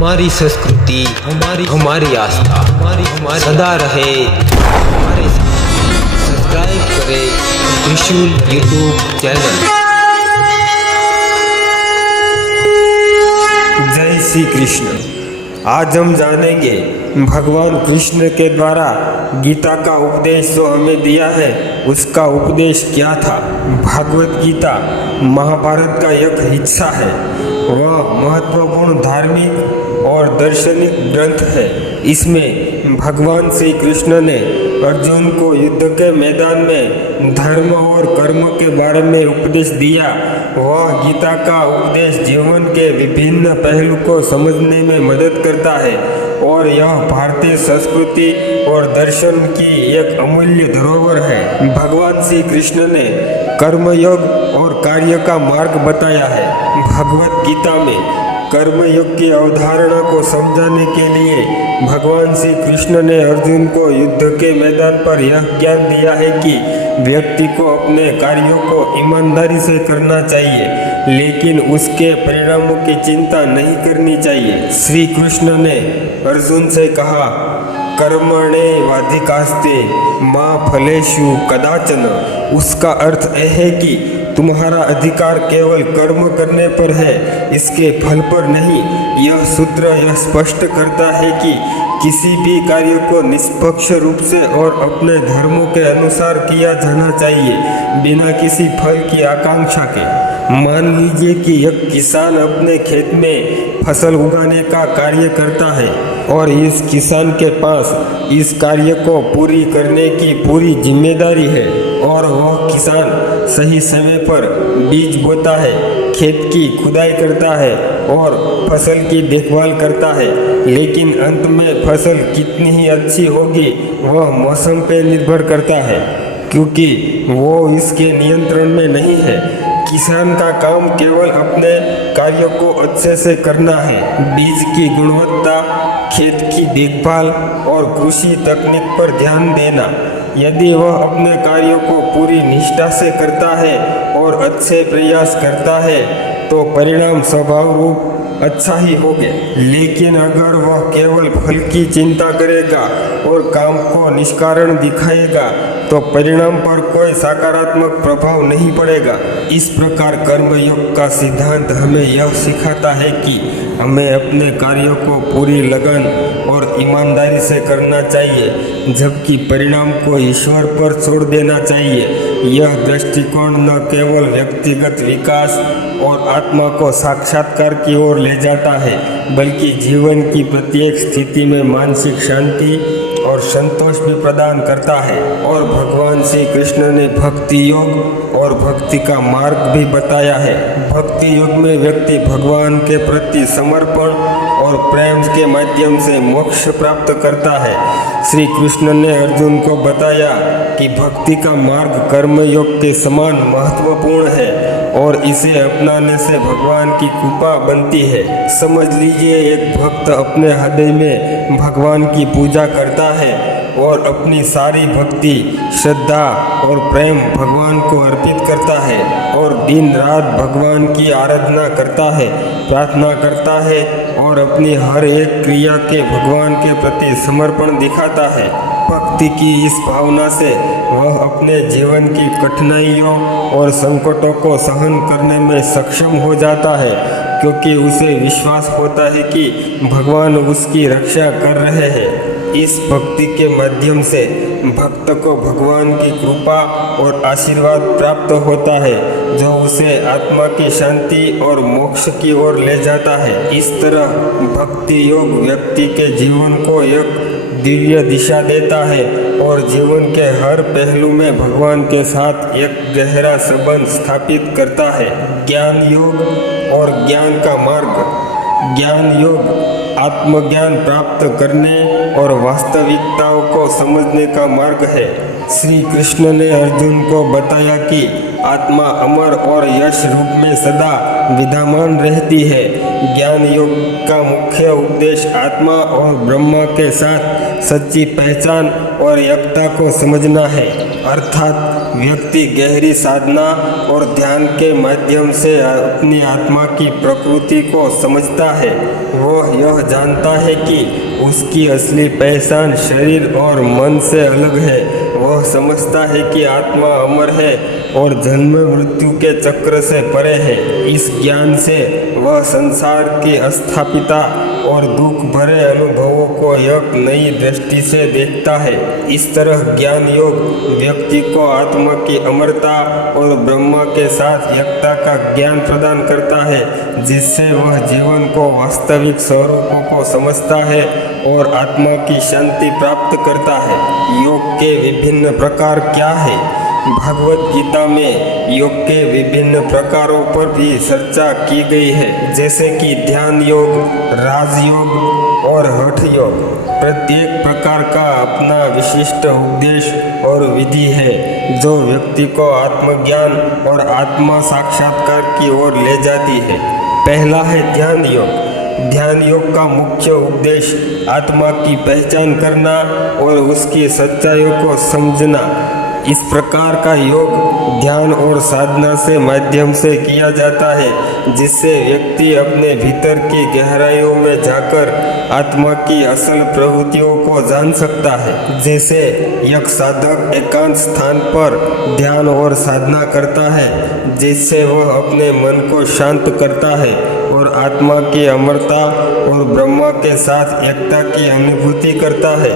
हमारी संस्कृति, हमारी आस्था, हमारी सदा रहे हमारे साथ। सब्सक्राइब करें त्रिशूल यूट्यूब चैनल। जय श्री कृष्ण। आज हम जानेंगे भगवान कृष्ण के द्वारा गीता का उपदेश जो हमें दिया है उसका उपदेश क्या था। भागवत गीता महाभारत का एक हिस्सा है। वह महत्वपूर्ण धार्मिक और दार्शनिक ग्रंथ है। इसमें भगवान श्री कृष्ण ने अर्जुन को युद्ध के मैदान में धर्म और कर्म के बारे में उपदेश दिया। वह गीता का उपदेश जीवन के विभिन्न पहलू को समझने में मदद करता है और यह भारतीय संस्कृति और दर्शन की एक अमूल्य धरोहर है। भगवान श्री कृष्ण ने कर्मयोग और कार्य का मार्ग बताया है। भगवत गीता में कर्मयोग की अवधारणा को समझाने के लिए भगवान श्री कृष्ण ने अर्जुन को युद्ध के मैदान पर यह ज्ञान दिया है कि व्यक्ति को अपने कार्यों को ईमानदारी से करना चाहिए, लेकिन उसके परिणामों की चिंता नहीं करनी चाहिए। श्री कृष्ण ने अर्जुन से कहा, कर्मणे वाधिकास्ते मां फलेषु कदाचन। उसका अर्थ यह है कि तुम्हारा अधिकार केवल कर्म करने पर है, इसके फल पर नहीं। यह सूत्र यह स्पष्ट करता है कि किसी भी कार्य को निष्पक्ष रूप से और अपने धर्मों के अनुसार किया जाना चाहिए, बिना किसी फल की आकांक्षा के। मान लीजिए कि एक किसान अपने खेत में फसल उगाने का कार्य करता है और इस किसान के पास इस कार्य को पूरी करने की पूरी जिम्मेदारी है और वह किसान सही समय पर बीज बोता है, खेत की खुदाई करता है और फसल की देखभाल करता है। लेकिन अंत में फसल कितनी ही अच्छी होगी वह मौसम पर निर्भर करता है, क्योंकि वो इसके नियंत्रण में नहीं है। किसान का काम केवल अपने कार्यों को अच्छे से करना है। बीज की गुणवत्ता, खेत की देखभाल और कृषि तकनीक पर ध्यान देना। यदि वह अपने कार्यों को पूरी निष्ठा से करता है और अच्छे प्रयास करता है तो परिणाम स्वभाव रूप अच्छा ही होगा। लेकिन अगर वह केवल फल की चिंता करेगा और काम को निष्कारण दिखाएगा तो परिणाम पर कोई सकारात्मक प्रभाव नहीं पड़ेगा। इस प्रकार कर्मयोग का सिद्धांत हमें यह सिखाता है कि हमें अपने कार्यों को पूरी लगन और ईमानदारी से करना चाहिए, जबकि परिणाम को ईश्वर पर छोड़ देना चाहिए। यह दृष्टिकोण न केवल व्यक्तिगत विकास और आत्मा को साक्षात्कार की ओर ले जाता है, बल्कि जीवन की प्रत्येक स्थिति में मानसिक शांति और संतोष भी प्रदान करता है। और भगवान श्री कृष्ण ने भक्ति योग और भक्ति का मार्ग भी बताया है। भक्ति योग में व्यक्ति भगवान के प्रति समर्पण और प्रेम के माध्यम से मोक्ष प्राप्त करता है। श्री कृष्ण ने अर्जुन को बताया कि भक्ति का मार्ग कर्म योग के समान महत्वपूर्ण है और इसे अपनाने से भगवान की कृपा बनती है। समझ लीजिए, एक भक्त अपने हृदय में भगवान की पूजा करता है और अपनी सारी भक्ति, श्रद्धा और प्रेम भगवान को अर्पित करता है और दिन रात भगवान की आराधना करता है, प्रार्थना करता है और अपनी हर एक क्रिया के भगवान के प्रति समर्पण दिखाता है। भक्ति की इस भावना से वह अपने जीवन की कठिनाइयों और संकटों को सहन करने में सक्षम हो जाता है, क्योंकि उसे विश्वास होता है कि भगवान उसकी रक्षा कर रहे हैं। इस भक्ति के माध्यम से भक्त को भगवान की कृपा और आशीर्वाद प्राप्त होता है, जो उसे आत्मा की शांति और मोक्ष की ओर ले जाता है। इस तरह भक्ति योग व्यक्ति के जीवन को एक दिव्य दिशा देता है और जीवन के हर पहलू में भगवान के साथ एक गहरा संबंध स्थापित करता है। ज्ञान योग और ज्ञान का मार्ग। ज्ञान योग आत्मज्ञान प्राप्त करने और वास्तविकताओं को समझने का मार्ग है। श्री कृष्ण ने अर्जुन को बताया कि आत्मा अमर और यश रूप में सदा विद्यमान रहती है। ज्ञान योग का मुख्य उपदेश आत्मा और ब्रह्मा के साथ सच्ची पहचान और एकता को समझना है। अर्थात व्यक्ति गहरी साधना और ध्यान के माध्यम से अपनी आत्मा की प्रकृति को समझता है। वह यह जानता है कि उसकी असली पहचान शरीर और मन से अलग है। वह समझता है कि आत्मा अमर है और जन्म मृत्यु के चक्र से परे है। इस ज्ञान से वह संसार की अस्थापिता और दुख भरे अनुभवों को एक नई दृष्टि से देखता है। इस तरह ज्ञान योग व्यक्ति को आत्मा की अमरता और ब्रह्मा के साथ एकता का ज्ञान प्रदान करता है, जिससे वह जीवन को वास्तविक स्वरूपों को समझता है और आत्मा की शांति प्राप्त करता है। योग के विभिन्न प्रकार क्या है? भगवत गीता में योग के विभिन्न प्रकारों पर भी चर्चा की गई है, जैसे कि ध्यान योग, राजयोग और हठ योग। प्रत्येक प्रकार का अपना विशिष्ट उपदेश और विधि है, जो व्यक्ति को आत्मज्ञान और आत्मा साक्षात्कार की ओर ले जाती है। पहला है ध्यान योग। ध्यान योग का मुख्य उपदेश आत्मा की पहचान करना और उसकी सच्चाइयों को समझना। इस प्रकार का योग ध्यान और साधना से माध्यम से किया जाता है, जिससे व्यक्ति अपने भीतर की गहराइयों में जाकर आत्मा की असल प्रवृत्तियों को जान सकता है। जैसे एक साधक एकांत स्थान पर ध्यान और साधना करता है, जिससे वह अपने मन को शांत करता है और आत्मा की अमरता और ब्रह्मा के साथ एकता की अनुभूति करता है।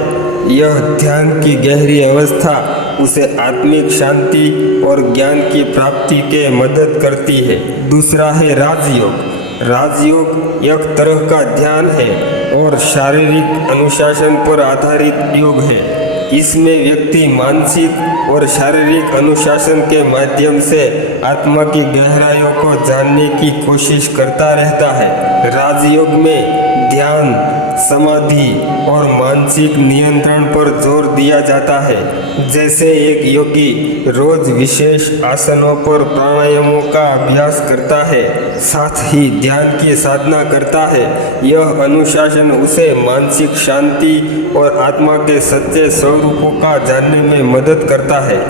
यह ध्यान की गहरी अवस्था उसे आत्मिक शांति और ज्ञान की प्राप्ति के मदद करती है। दूसरा है राजयोग। राजयोग एक तरह का ध्यान है और शारीरिक अनुशासन पर आधारित योग है। इसमें व्यक्ति मानसिक और शारीरिक अनुशासन के माध्यम से आत्मा की गहराइयों को जानने की कोशिश करता रहता है। राजयोग में ध्यान, समाधि और मानसिक नियंत्रण पर जोर दिया जाता है। जैसे एक योगी रोज विशेष आसनों पर प्राणायामों का अभ्यास करता है, साथ ही ध्यान की साधना करता है। यह अनुशासन उसे मानसिक शांति और आत्मा के सच्चे स्वरूपों का जानने में मदद करता है।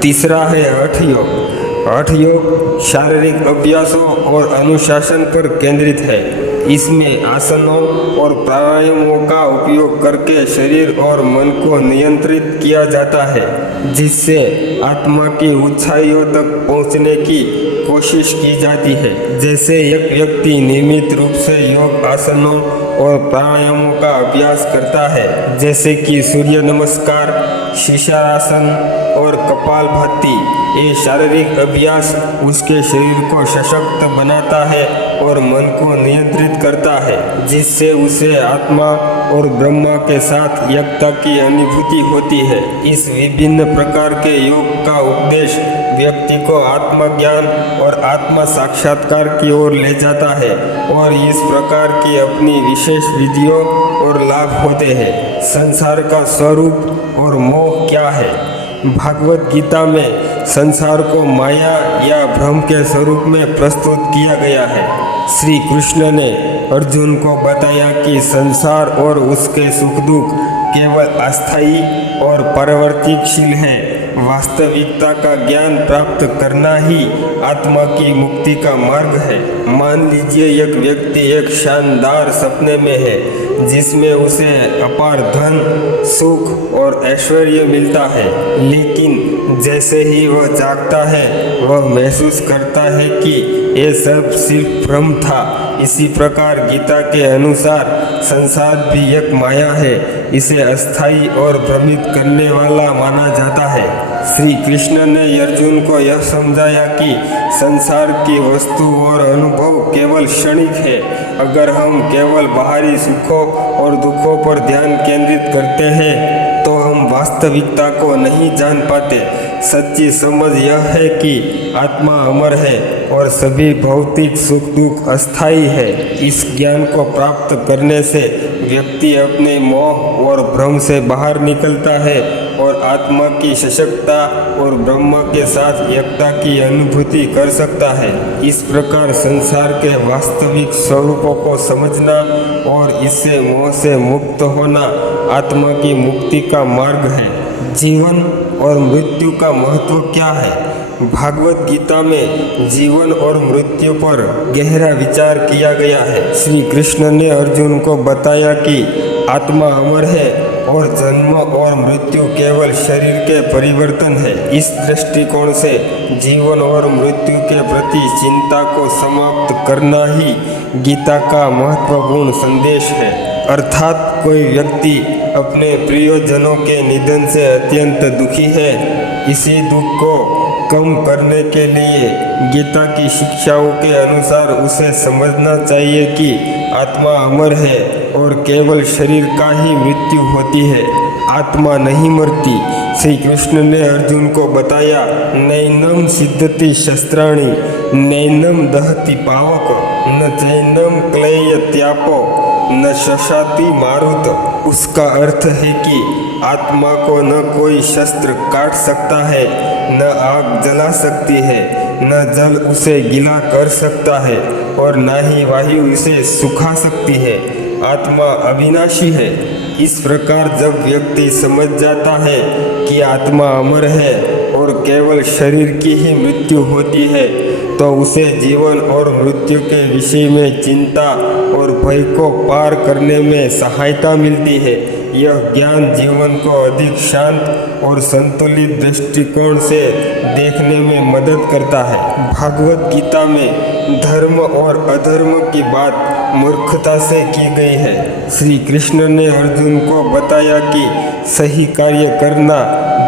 तीसरा है हठ योग। हठ योग शारीरिक अभ्यासों और अनुशासन पर केंद्रित है। इसमें आसनों और प्राणायामों का उपयोग करके शरीर और मन को नियंत्रित किया जाता है, जिससे आत्मा की ऊंचाइयों तक पहुंचने की कोशिश की जाती है। जैसे एक व्यक्ति नियमित रूप से योग आसनों और प्राणायामों का अभ्यास करता है, जैसे कि सूर्य नमस्कार, शीर्षासन और कपालभाति। ये शारीरिक अभ्यास उसके शरीर को सशक्त बनाता है और मन को नियंत्रित करता है, जिससे उसे आत्मा और ब्रह्मा के साथ एकता की अनुभूति होती है। इस विभिन्न प्रकार के योग का उपदेश व्यक्ति को आत्मज्ञान और आत्मा साक्षात्कार की ओर ले जाता है और इस प्रकार की अपनी विशेष विधियों और लाभ होते हैं। संसार का स्वरूप और मोह क्या है? भागवत गीता में संसार को माया या भ्रम के स्वरूप में प्रस्तुत किया गया है। श्री कृष्ण ने अर्जुन को बताया कि संसार और उसके सुख दुख केवल अस्थायी और परिवर्तनशील है। वास्तविकता का ज्ञान प्राप्त करना ही आत्मा की मुक्ति का मार्ग है। मान लीजिए एक व्यक्ति एक शानदार सपने में है, जिसमें उसे अपार धन, सुख और ऐश्वर्य मिलता है, लेकिन जैसे ही वह जागता है वह महसूस करता है कि ये सब सिर्फ भ्रम था। इसी प्रकार गीता के अनुसार संसार भी एक माया है। इसे अस्थायी और भ्रमित करने वाला माना जाता है। श्री कृष्ण ने अर्जुन को यह समझाया कि संसार की वस्तु और अनुभव केवल क्षणिक है। अगर हम केवल बाहरी सुखों और दुखों पर ध्यान केंद्रित करते हैं तो हम वास्तविकता को नहीं जान पाते। सच्ची समझ यह है कि आत्मा अमर है और सभी भौतिक सुख दुख अस्थायी है। इस ज्ञान को प्राप्त करने से व्यक्ति अपने मोह और भ्रम से बाहर निकलता है और आत्मा की सशक्तता और ब्रह्म के साथ एकता की अनुभूति कर सकता है। इस प्रकार संसार के वास्तविक स्वरूपों को समझना और इससे मोह से मुक्त होना आत्मा की मुक्ति का मार्ग है। जीवन और मृत्यु का महत्व क्या है? भागवत गीता में जीवन और मृत्यु पर गहरा विचार किया गया है। श्री कृष्ण ने अर्जुन को बताया कि आत्मा अमर है और जन्म और मृत्यु केवल शरीर के परिवर्तन है। इस दृष्टिकोण से जीवन और मृत्यु के प्रति चिंता को समाप्त करना ही गीता का महत्वपूर्ण संदेश है। अर्थात कोई व्यक्ति अपने प्रियजनों के निधन से अत्यंत दुखी है। इसी दुख को कम करने के लिए गीता की शिक्षाओं के अनुसार उसे समझना चाहिए कि आत्मा अमर है और केवल शरीर का ही मृत्यु होती है, आत्मा नहीं मरती। श्री कृष्ण ने अर्जुन को बताया, नैनम सिद्धति शस्त्राणि नैनम दहति पावक न चैनम क्लेयत्यापो न शशाति मारुत। उसका अर्थ है कि आत्मा को न कोई शस्त्र काट सकता है, न आग जला सकती है, न जल उसे गीला कर सकता है और न ही वायु इसे सुखा सकती है। आत्मा अविनाशी है। इस प्रकार जब व्यक्ति समझ जाता है कि आत्मा अमर है और केवल शरीर की ही मृत्यु होती है, तो उसे जीवन और मृत्यु के विषय में चिंता और भय को पार करने में सहायता मिलती है। यह ज्ञान जीवन को अधिक शांत और संतुलित दृष्टिकोण से देखने में मदद करता है। भागवत गीता में धर्म और अधर्म की बात मूर्खता से की गई है। श्री कृष्ण ने अर्जुन को बताया कि सही कार्य करना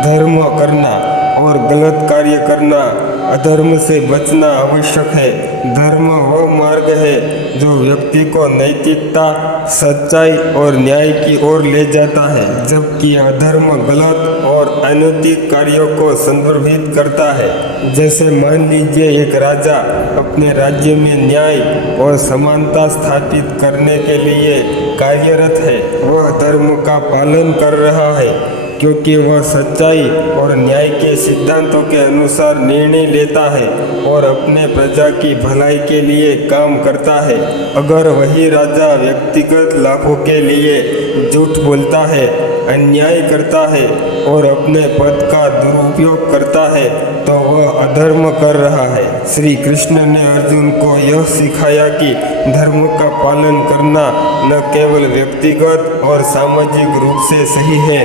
धर्म करना और गलत कार्य करना अधर्म से बचना आवश्यक है। धर्म वह मार्ग है जो व्यक्ति को नैतिकता, सच्चाई और न्याय की ओर ले जाता है, जबकि अधर्म गलत और अनैतिक कार्यों को संदर्भित करता है। जैसे मान लीजिए एक राजा अपने राज्य में न्याय और समानता स्थापित करने के लिए कार्यरत है। वह धर्म का पालन कर रहा है क्योंकि वह सच्चाई और न्याय के सिद्धांतों के अनुसार निर्णय लेता है और अपने प्रजा की भलाई के लिए काम करता है। अगर वही राजा व्यक्तिगत लाभों के लिए झूठ बोलता है, अन्याय करता है और अपने पद का दुरुपयोग करता है, तो वह अधर्म कर रहा है। श्री कृष्ण ने अर्जुन को यह सिखाया कि धर्म का पालन करना न केवल व्यक्तिगत और सामाजिक रूप से सही है,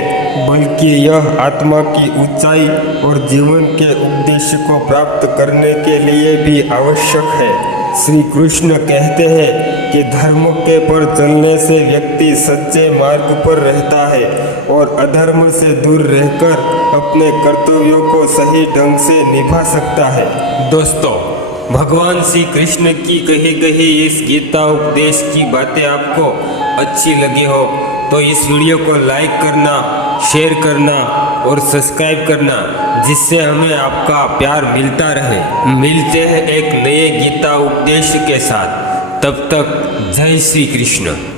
बल्कि यह आत्मा की ऊंचाई और जीवन के उद्देश्य को प्राप्त करने के लिए भी आवश्यक है। श्री कृष्ण कहते हैं कि धर्म के पर चलने से व्यक्ति सच्चे मार्ग पर रहता है और अधर्म से दूर रहकर अपने कर्तव्यों को सही ढंग से निभा सकता है। दोस्तों, भगवान श्री कृष्ण की कही गई इस गीता उपदेश की बातें आपको अच्छी लगी हो तो इस वीडियो को लाइक करना, शेयर करना और सब्सक्राइब करना, जिससे हमें आपका प्यार मिलता रहे। मिलते हैं एक नए गीता उपदेश के साथ। तब तक जय श्री कृष्ण।